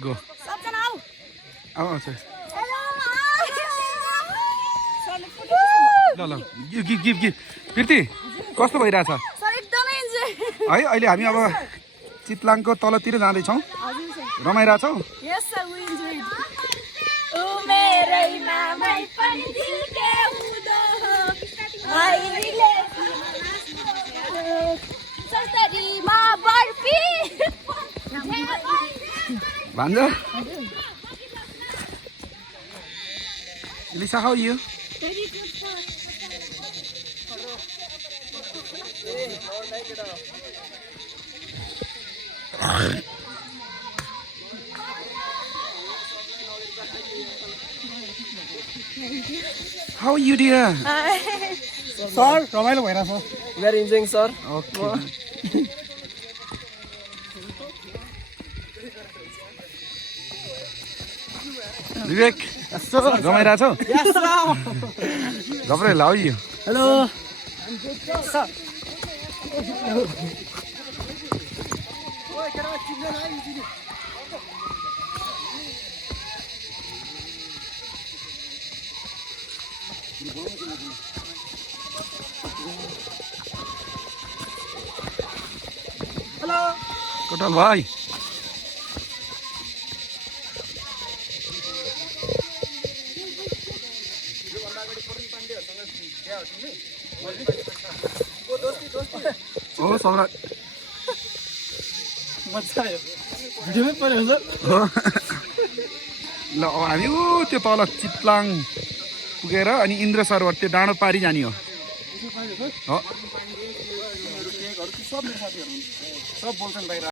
Go. Oh, sorry. ल give प्रीति कस्तो भइरहेछ है अहिले हामी अब चितलाङको तलतिर जाँदैछौँ रमाइरहेछौ भान्जा Lisa, how are you? Very good, sir. How are you, dear? Sir, रमाइलो भइरहेछ We are enjoying, sir. Okay. Vivek, रमाइरहेछौ? Yes, sir. Gabriel, how are you? Hello. Sir. Hello. Kotal bhai. Oh, सम्राट मजा आयो भिडियोमै पर्यो सर ल अब हामी त्यो तल चितलाङ पुगेर अनि इन्द्र सरोवर त्यो डाँडो पारी जाने हो सब मेरो साथीहरू सब बोल्छन् बाहिर